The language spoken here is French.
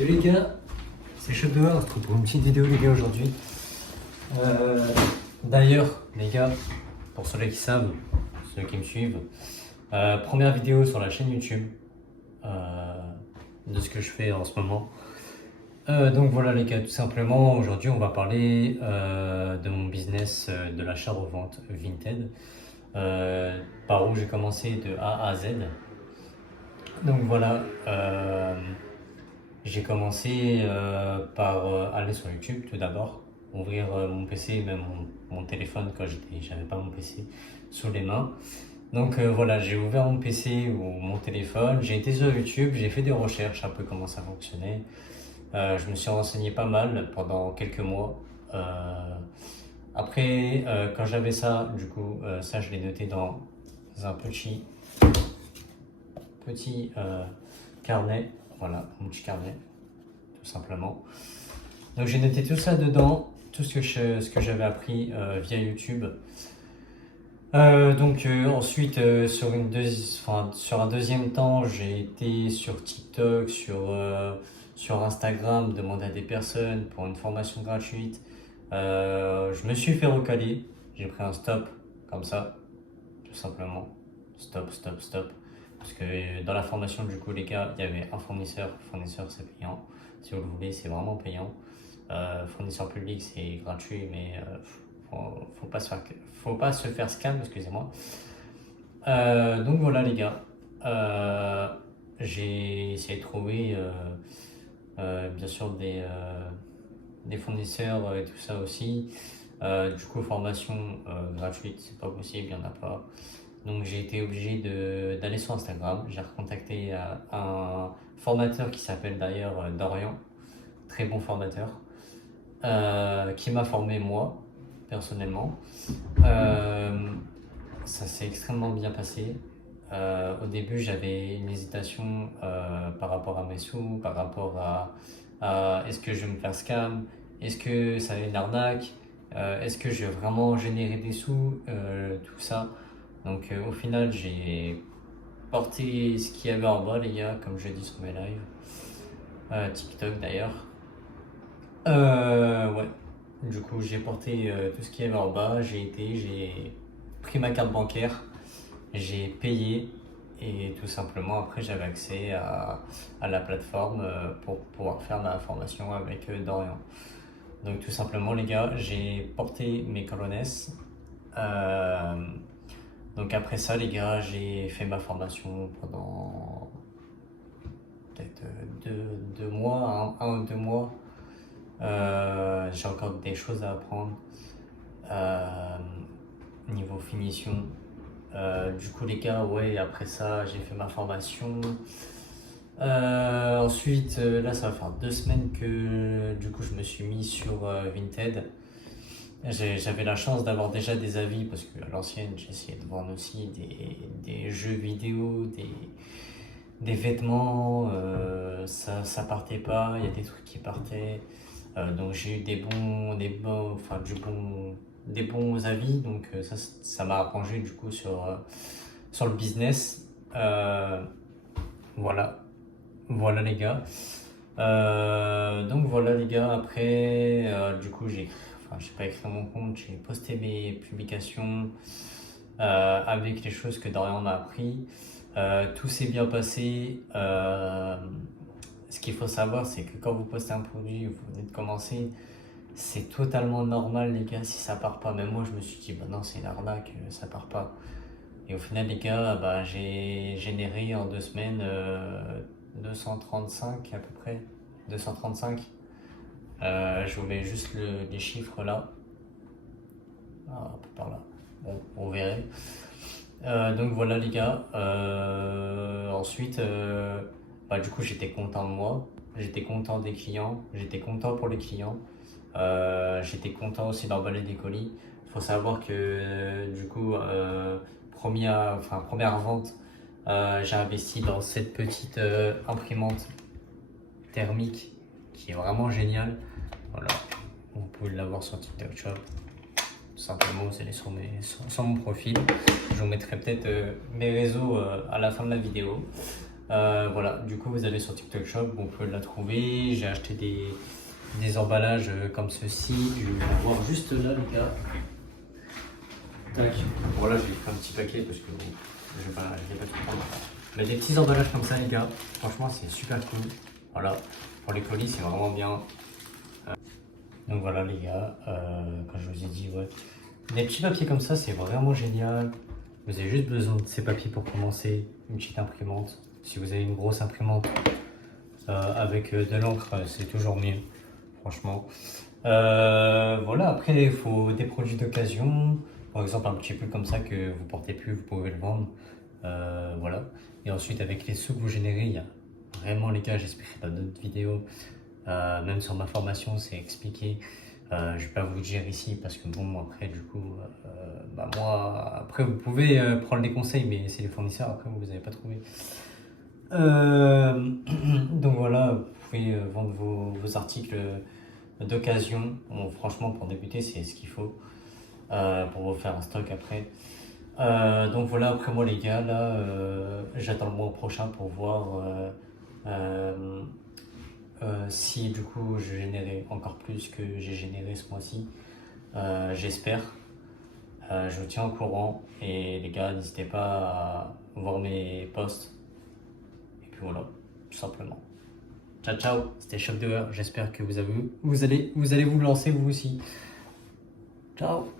Salut les gars, c'est chaud dehors, on se retrouve pour une petite vidéo les gars aujourd'hui. D'ailleurs les gars, pour ceux qui savent, ceux qui me suivent, première vidéo sur la chaîne YouTube de ce que je fais en ce moment. Donc voilà les gars, tout simplement aujourd'hui on va parler de mon business de l'achat-revente Vinted, par où j'ai commencé de A à Z. Donc voilà, j'ai commencé par aller sur YouTube tout d'abord, ouvrir mon PC, même mon téléphone quand j'avais pas mon PC sous les mains. Donc voilà, j'ai ouvert mon PC ou mon téléphone, j'ai été sur YouTube, j'ai fait des recherches un peu comment ça fonctionnait. Je me suis renseigné pas mal pendant quelques mois. Après, quand j'avais ça, du coup, ça je l'ai noté dans un petit carnet. Voilà, mon petit carnet, tout simplement. Donc j'ai noté tout ça dedans, tout ce que j'avais appris via YouTube. Ensuite, sur un deuxième temps, j'ai été sur TikTok, sur Instagram, demander à des personnes pour une formation gratuite. Je me suis fait recaler, j'ai pris un stop, comme ça, tout simplement. Stop. Parce que dans la formation, du coup, les gars, il y avait un fournisseur. Fournisseur, c'est payant. Si vous le voulez, c'est vraiment payant. Fournisseur public, c'est gratuit, mais faut pas se faire scam, excusez-moi. Donc voilà, les gars. J'ai essayé de trouver, bien sûr, des fournisseurs et tout ça aussi. Du coup, formation gratuite, c'est pas possible, il n'y en a pas. Donc j'ai été obligé d'aller sur Instagram. J'ai recontacté un formateur qui s'appelle d'ailleurs Dorian, très bon formateur, qui m'a formé moi, personnellement. Ça s'est extrêmement bien passé. Au début, j'avais une hésitation par rapport à mes sous, par rapport à est-ce que je vais me faire scam, est-ce que ça va être une arnaque, est-ce que je vais vraiment générer des sous, tout ça. Donc au final, j'ai porté ce qu'il y avait en bas, les gars, comme je dis sur mes lives, TikTok d'ailleurs. Ouais, du coup, j'ai porté tout ce qu'il y avait en bas, j'ai pris ma carte bancaire, j'ai payé et tout simplement après j'avais accès à la plateforme pour pouvoir faire ma formation avec Dorian. Donc tout simplement les gars, j'ai porté mes colones. Donc après ça les gars, j'ai fait ma formation pendant peut-être deux mois, un ou 2 mois. J'ai encore des choses à apprendre niveau finition. Du coup les gars, ouais, après ça j'ai fait ma formation. Ensuite, là ça va faire 2 semaines que du coup je me suis mis sur Vinted. J'avais la chance d'avoir déjà des avis parce qu'à l'ancienne j'essayais de vendre aussi des jeux vidéo, des vêtements, ça partait pas, il y a des trucs qui partaient. Donc j'ai eu des bons avis, donc ça m'a arrangé du coup sur le business. Voilà les gars. Donc voilà les gars, après du coup j'ai pas écrit mon compte, j'ai posté mes publications avec les choses que Dorian m'a appris. Tout s'est bien passé. Ce qu'il faut savoir, c'est que quand vous postez un produit, vous venez de commencer, c'est totalement normal les gars si ça part pas. Même moi je me suis dit bah non, c'est une arnaque, ça part pas. Et au final les gars, bah, j'ai généré en 2 semaines 235 à peu près, 235. Je vous mets juste les chiffres là, un peu par là, bon, vous verrez. Donc voilà les gars. Ensuite, du coup j'étais content de moi, j'étais content des clients, j'étais content pour les clients, j'étais content aussi d'emballer des colis. Il faut savoir que du coup première vente, j'ai investi dans cette petite imprimante thermique qui est vraiment géniale. Voilà, vous pouvez l'avoir sur TikTok Shop. Tout simplement, vous allez sur mon profil. Je vous mettrai peut-être mes réseaux à la fin de la vidéo. Voilà, du coup vous allez sur TikTok Shop, vous pouvez la trouver. J'ai acheté des emballages comme ceci. Je vais la voir juste là les gars. Tac. Voilà, j'ai fait un petit paquet parce que bon, je vais pas tout prendre. Mais des petits emballages comme ça les gars, franchement c'est super cool. Voilà, pour les colis c'est vraiment bien. Donc voilà les gars, quand je vous ai dit ouais, des petits papiers comme ça c'est vraiment génial. Vous avez juste besoin de ces papiers pour commencer, une petite imprimante. Si vous avez une grosse imprimante avec de l'encre, c'est toujours mieux, franchement. Voilà, après il faut des produits d'occasion. Par exemple un petit peu comme ça que vous portez plus, vous pouvez le vendre. Voilà. Et ensuite avec les sous que vous générez, il y a vraiment les gars, j'expliquerai dans d'autres vidéos. Même sur ma formation, c'est expliqué. Je vais pas vous le dire ici parce que bon, après, du coup, moi, après, vous pouvez prendre des conseils, mais c'est les fournisseurs, après, vous n'avez pas trouvé. Donc voilà, vous pouvez vendre vos articles d'occasion. Bon, franchement, pour débuter, c'est ce qu'il faut pour vous faire un stock après. Donc voilà, après moi, les gars, là, j'attends le mois prochain pour voir. Si du coup je générais encore plus que j'ai généré ce mois-ci, j'espère. Je vous tiens au courant et les gars, n'hésitez pas à voir mes posts. Et puis voilà, tout simplement. Ciao ciao, c'était Shop Doer. J'espère que vous allez vous lancer vous aussi. Ciao.